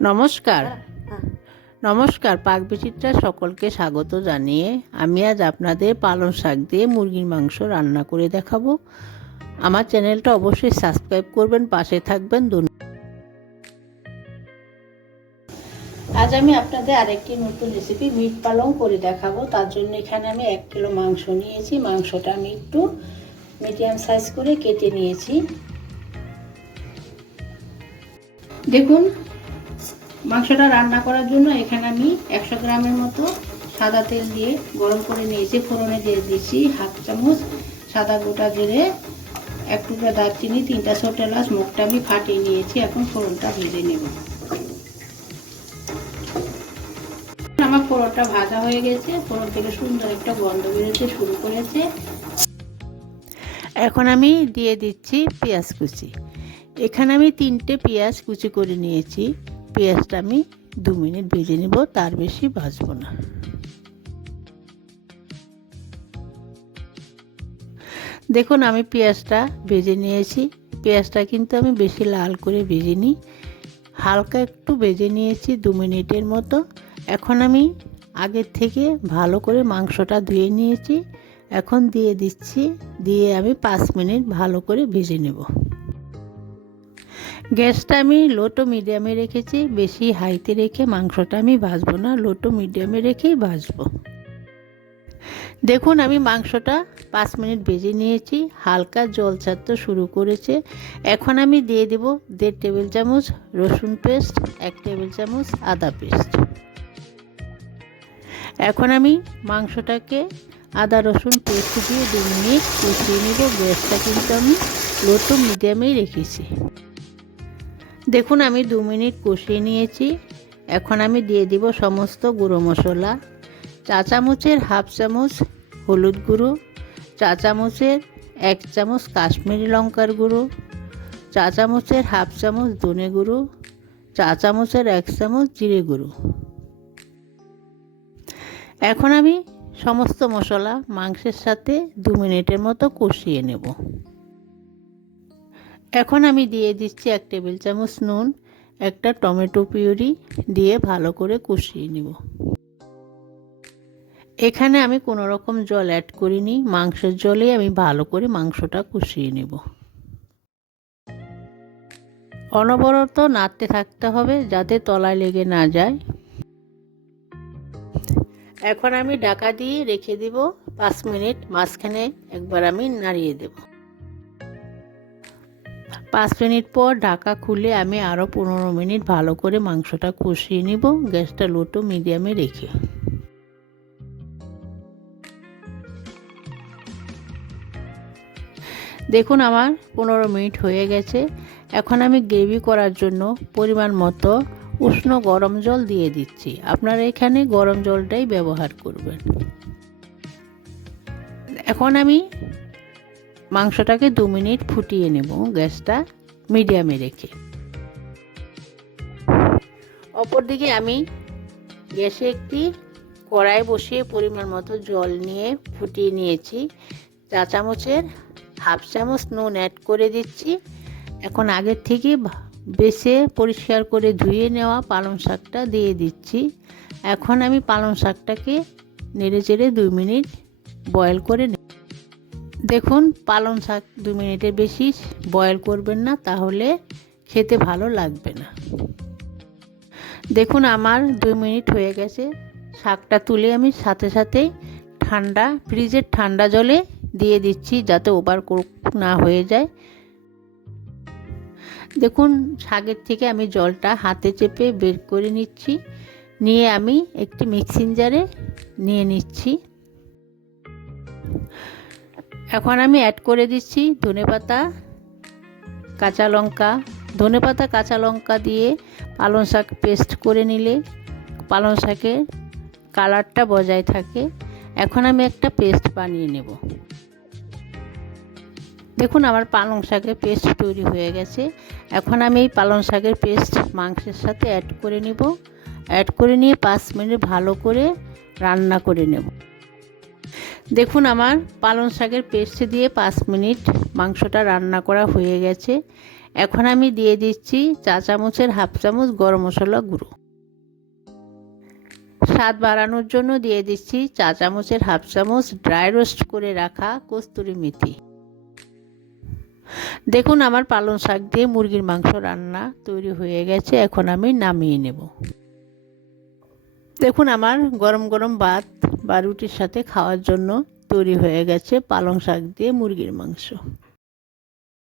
নমস্কার। নমস্কার, পাকবিচিত্রা সকলকে স্বাগত জানিয়ে আমি আজ আপনাদের পালং শাক দিয়ে মুরগির মাংস রান্না করে দেখাবো। আমার চ্যানেলটা অবশ্যই সাবস্ক্রাইব করবেন, পাশে থাকবেন। আজ আমি আপনাদের আরেকটি নতুন রেসিপি মিট পালং করে দেখাবো। তার জন্য এখানে আমি 1 কিলো মাংস নিয়েছি। মাংসটা আমি একটু মিডিয়াম সাইজ করে কেটে নিয়েছি। দেখুন, মাংসটা রান্না করার জন্য এখানে আমি 100 গ্রামের মতো সাদা তেল দিয়ে গরম করে নিয়েছি। ফোড়নে দিয়ে দিচ্ছি 1/2 চামচ সাদা গোটা জিরে, 1 টুকরা দারচিনি, 3টা ছোট এলাচ, মুখটা আমি ফাটিয়ে নিয়েছি। এখন ফোড়নটা ভেজে নেব। আমার ফোড়নটা ভাজা হয়ে গেছে, ফোড়ন থেকে সুন্দর একটা গন্ধ বেরোতে শুরু করেছে। এখন আমি দিয়ে দিচ্ছি পেঁয়াজ কুচি। এখানে আমি 3টে পেঁয়াজ কুচি করে নিয়েছি। পেঁয়াজটা আমি 2 মিনিট ভেজে নেব, তার বেশি ভাজবো না। দেখুন, আমি পেঁয়াজটা ভেজে নিয়েছি। পেঁয়াজটা কিন্তু আমি বেশি লাল করে ভেজিনি, হালকা একটু ভেজে নিয়েছি 2 মিনিটের মতো। এখন আমি আগের থেকে ভালো করে মাংসটা ধুয়ে নিয়েছি। এখন দিয়ে দিচ্ছি, দিয়ে আমি 5 মিনিট ভালো করে ভেজে নেব। গ্যাসটা আমি লো টু মিডিয়ামে রেখেছি, বেশি হাইতে রেখে মাংসটা আমি ভাজবো না, লো টু মিডিয়ামে রেখেই ভাজবো। দেখুন, আমি মাংসটা 5 মিনিট ভেজে নিয়েছি, হালকা জল ছাড়তে শুরু করেছে। এখন আমি দিয়ে দেব 1.5 টেবিল চামচ রসুন পেস্ট, 1 টেবিল চামচ আদা পেস্ট। এখন আমি মাংসটাকে আদা রসুন পেস্ট দিয়ে 2 মিনিট কষিয়ে নেব। গ্যাসটা কিন্তু আমি লো টু মিডিয়ামেই রেখেছি। দেখুন, আমি 2 মিনিট কষিয়ে নিয়েছি। এখন আমি দিয়ে দিব সমস্ত গুঁড়ো মশলা। চা চামচের 1/2 চামচ হলুদ গুঁড়ো, চা চামচের 1 চামচ কাশ্মীরি লঙ্কার গুঁড়ো, চা চামচের 1/2 চামচ ধনে গুঁড়ো, চা চামচের 1 চামচ জিরে গুঁড়ো। এখন আমি সমস্ত মশলা মাংসের সাথে 2 মিনিটের মতো কষিয়ে নেব। এখন আমি দিয়ে দিচ্ছি 1 টেবিল চামচ নুন, একটা টমেটো পিউরি দিয়ে ভালো করে কষিয়ে নেব। এখানে আমি কোনো রকম জল অ্যাড করিনি, মাংসের জলেই আমি ভালো করে মাংসটা কষিয়ে নেব। অনবরত নাড়তে থাকতে হবে যাতে তলায় লেগে না যায়। এখন আমি ঢাকা দিয়ে রেখে দিব 5 মিনিট। মাঝখানে একবার আমি নাড়িয়ে দেব। 5 মিনিট পর ঢাকা খুলে আমি আরও 15 মিনিট ভালো করে মাংসটা কষিয়ে নিব, গ্যাসটা লো টু মিডিয়ামে রেখে। দেখুন, আমার 15 মিনিট হয়ে গেছে। এখন আমি গ্রেভি করার জন্য পরিমাণ মতো উষ্ণ গরম জল দিয়ে দিচ্ছি। আপনারা এখানে গরম জলটাই ব্যবহার করবেন। এখন আমি মাংসটাকে 2 মিনিট ফুটিয়ে নেব, গ্যাসটা মিডিয়ামে রেখে। অপরদিকে আমি গ্যাসে একটি কড়াই বসিয়ে পরিমাণ মতো জল নিয়ে ফুটিয়ে নিয়েছি। চা চামচের 1/2 চামচ নুন অ্যাড করে দিচ্ছি। এখন আগের থেকে বেছে পরিষ্কার করে ধুয়ে নেওয়া পালং শাকটা দিয়ে দিচ্ছি। এখন আমি পালং শাকটাকে নেড়ে চেড়ে 2 মিনিট বয়েল করে নেব। দেখুন, পালং শাক 2 মিনিটের বেশি বয়েল করবেন না, তাহলে খেতে ভালো লাগবে না। দেখুন, আমার 2 মিনিট হয়ে গেছে। শাকটা তুলে আমি সাথে সাথেই ফ্রিজের ঠান্ডা জলে দিয়ে দিচ্ছি, যাতে ওভার কুক না হয়ে যায়। দেখুন, শাকের থেকে আমি জলটা হাতে চেপে বের করে নিচ্ছি, নিয়ে আমি একটি মিক্সিং জারে নিয়ে নিচ্ছি। এখন আমি অ্যাড করে দিচ্ছি ধনেপাতা, কাঁচা লঙ্কা। ধনেপাতা কাঁচা লঙ্কা দিয়ে পালং শাক পেস্ট করে নিলে পালং শাকের কালারটা বজায় থাকে। এখন আমি একটা পেস্ট বানিয়ে নেব। দেখুন, আমার পালং শাকের পেস্ট তৈরি হয়ে গেছে। এখন আমি এই পালং শাকের পেস্ট মাংসের সাথে অ্যাড করে নেব। অ্যাড করে নিয়ে 5 মিনিট ভালো করে রান্না করে নেব। দেখুন, আমার পালং শাকের পেস্ট দিয়ে 5 মিনিট মাংসটা রান্না করা হয়ে গেছে। এখন আমি দিয়ে দিচ্ছি চা চামচের হাফ চামচ গরম মশলা গুঁড়ো। স্বাদ বাড়ানোর জন্য দিয়ে দিচ্ছি চা চামচের হাফ চামচ ড্রাই রোস্ট করে রাখা কস্তুরি মেথি। দেখুন আমার পালং শাক দিয়ে মুরগির মাংস রান্না তৈরি হয়ে গেছে। এখন আমি নামিয়ে নেব। দেখুন আমার গরম গরম ভাত বা রুটির সাথে খাওয়ার জন্য তৈরি হয়ে গেছে পালং শাক দিয়ে মুরগির মাংস।